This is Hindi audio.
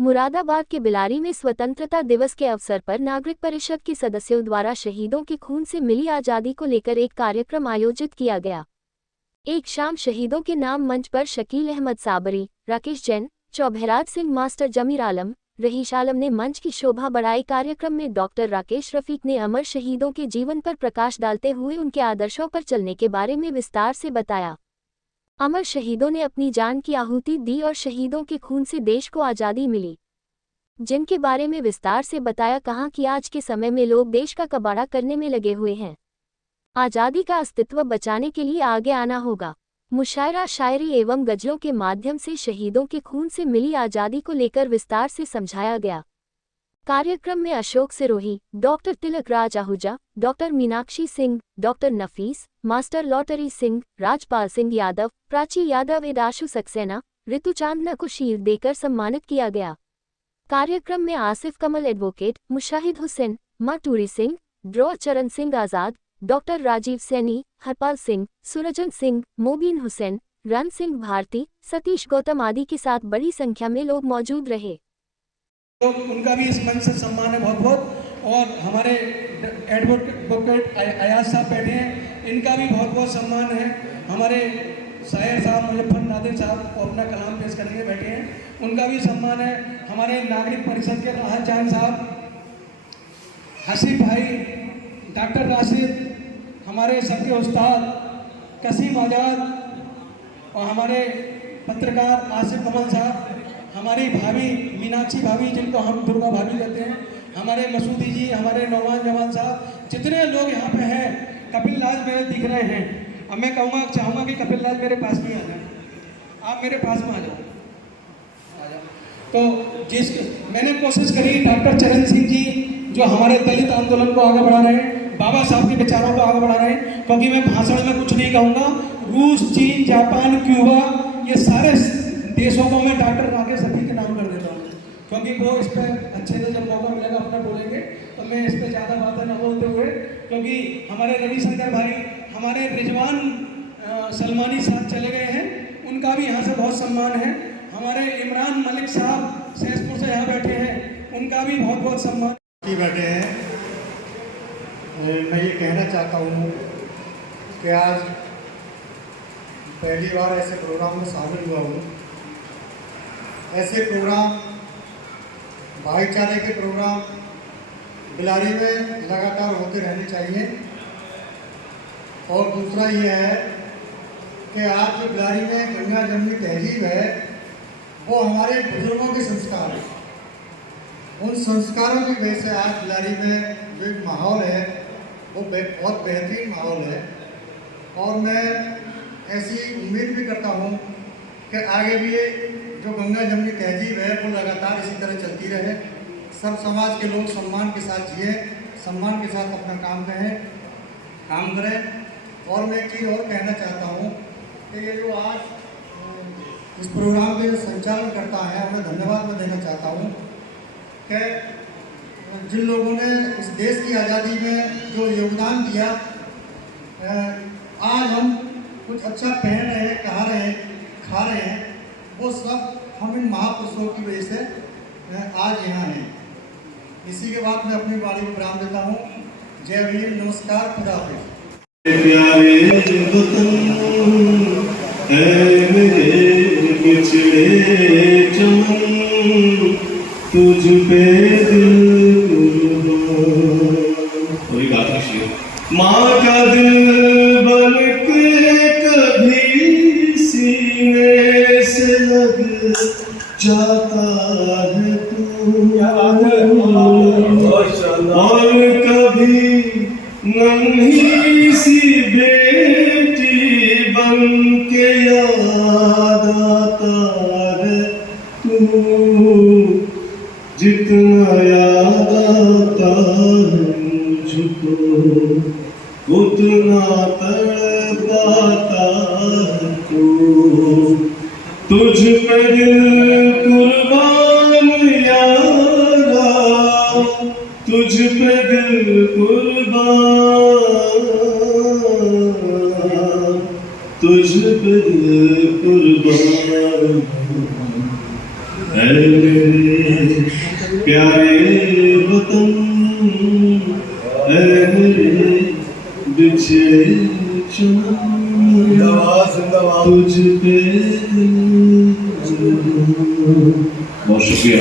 मुरादाबाद के बिलारी में स्वतंत्रता दिवस के अवसर पर नागरिक परिषद के सदस्यों द्वारा शहीदों के खून से मिली आज़ादी को लेकर एक कार्यक्रम आयोजित किया गया। एक शाम शहीदों के नाम मंच पर शकील अहमद साबरी, राकेश जैन, चौबहराज सिंह, मास्टर जमीर आलम, रहीश आलम ने मंच की शोभा बढ़ाई। कार्यक्रम में डॉक्टर राकेश रफीक ने अमर शहीदों के जीवन पर प्रकाश डालते हुए उनके आदर्शों पर चलने के बारे में विस्तार से बताया। अमर शहीदों ने अपनी जान की आहुति दी और शहीदों के खून से देश को आज़ादी मिली, जिनके बारे में विस्तार से बताया। कहा कि आज के समय में लोग देश का कबाड़ा करने में लगे हुए हैं। आज़ादी का अस्तित्व बचाने के लिए आगे आना होगा। मुशायरा, शायरी एवं गज़लों के माध्यम से शहीदों के खून से मिली आज़ादी को लेकर विस्तार से समझाया गया। कार्यक्रम में Ashok Sirohi, doctor Tilak Raj Ahuja, doctor Meenakshi Singh, doctor नफीस, मास्टर लॉटरी सिंह, राजपाल सिंह यादव, प्राची यादव, एदाशु सक्सेना, ऋतु चांदना को शील्ड देकर सम्मानित किया गया। कार्यक्रम में आसिफ कमल एडवोकेट, मुशाहिद हुसैन, माटूरी सिंह, ड्रॉ चरण सिंह आज़ाद, डॉक्टर राजीव सैनी, हरपाल सिंह, सुरजन सिंह, मोबीन हुसैन, रन सिंह भारती, सतीश गौतम आदि के साथ बड़ी संख्या में लोग मौजूद रहे। तो उनका भी इस मंच से सम्मान है बहुत बहुत। और हमारे एडवोकेट अयाज साहब बैठे हैं, इनका भी बहुत बहुत सम्मान है। हमारे शायर साहब मुजफ्फर नादिर साहब वो अपना कलाम पेश करने बैठे हैं, उनका भी सम्मान है। हमारे नागरिक परिषद के राहत जान साहब, हसीब भाई, डॉक्टर राशिद, हमारे सबके उस्ताद कसीम आज़ाद और हमारे पत्रकार आसिफ कमल साहब, हमारी भाभी मीनाक्षी भाभी जिनको हम दुर्गा भाभी कहते हैं, हमारे मसूदी जी, हमारे नौमान जवान साहब, जितने लोग यहाँ पे हैं। कपिल राज मेरे दिख रहे हैं। अब मैं चाहूँगा कि कपिल राज मेरे पास भी आ जाए। आप मेरे पास में आ जाओ। तो मैंने कोशिश करी, डॉक्टर चरण सिंह जी जो हमारे दलित आंदोलन को आगे बढ़ा रहे हैं, बाबा साहब के विचारों को आगे बढ़ा रहे हैं, क्योंकि मैं भाषण में कुछ नहीं कहूँगा। रूस, चीन, जापान, क्यूबा, ये सारे देशों को मैं डॉक्टर राकेश रफीक के नाम कर देता हूँ, क्योंकि वो इस पर अच्छे से जब मौका मिलेगा अपना बोलेंगे, तो मैं इस पर ज़्यादा बातें न बोलते हुए, क्योंकि हमारे रविशंकर भाई, हमारे रिजवान सलमानी साहब चले गए हैं, उनका भी यहाँ से बहुत सम्मान है। हमारे इमरान मलिक साहब सहसपुर से यहाँ बैठे हैं, उनका भी बहुत बहुत सम्मान बैठे हैं। मैं ये कहना चाहता हूँ कि आज पहली बार ऐसे प्रोग्राम में शामिल हुआ हूँ। ऐसे प्रोग्राम, भाईचारे के प्रोग्राम बिलारी में लगातार होते रहने चाहिए। और दूसरा ये है कि आज जो बिलारी में गंगा जमुनी तहजीब है, वो हमारे बुजुर्गों के संस्कार हैं। उन संस्कारों की वजह से आज बिलारी में जो एक माहौल है वो बहुत बेहतरीन माहौल है। और मैं ऐसी उम्मीद भी करता हूँ कि आगे भी ये जो गंगा जमुनी तहजीब है वो लगातार इसी तरह चलती रहे। सब समाज के लोग सम्मान के साथ जिए, सम्मान के साथ अपना काम करें। और मैं एक चीज़ और कहना चाहता हूँ कि ये जो आज इस प्रोग्राम के जो संचालन करता है, उन्हें धन्यवाद मैं देना चाहता हूँ कि जिन लोगों ने इस देश की आज़ादी में जो योगदान दिया, आज हम कुछ अच्छा पहन रहे हैं, खा रहे हैं, वो सब हम इन महापुरुषों की वजह से आज यहाँ हैं। इसी के बाद मैं अपनी बारी को विराम देता हूँ। जय भीम, नमस्कार, खुदा हाफिज़। प्यारे वतन है मेरे बिछड़े चमन, तुझ पे दिल माँ का दिल बन के कभी सीने से लग जाता है तू, और कभी नन्ही सी बेटी बन के याद आता है तू, जितना याद आता है मुझको उतना तड़पाता है तू। तुझ पे दिल कुर्बान यारा, तुझ पे दिल कुर्बान, तुझ पे दिल कुर्बान है मेरे प्यारे वतन ऐ मेरे बिछड़े चमन तुझ पे बहुत शुक्रिया।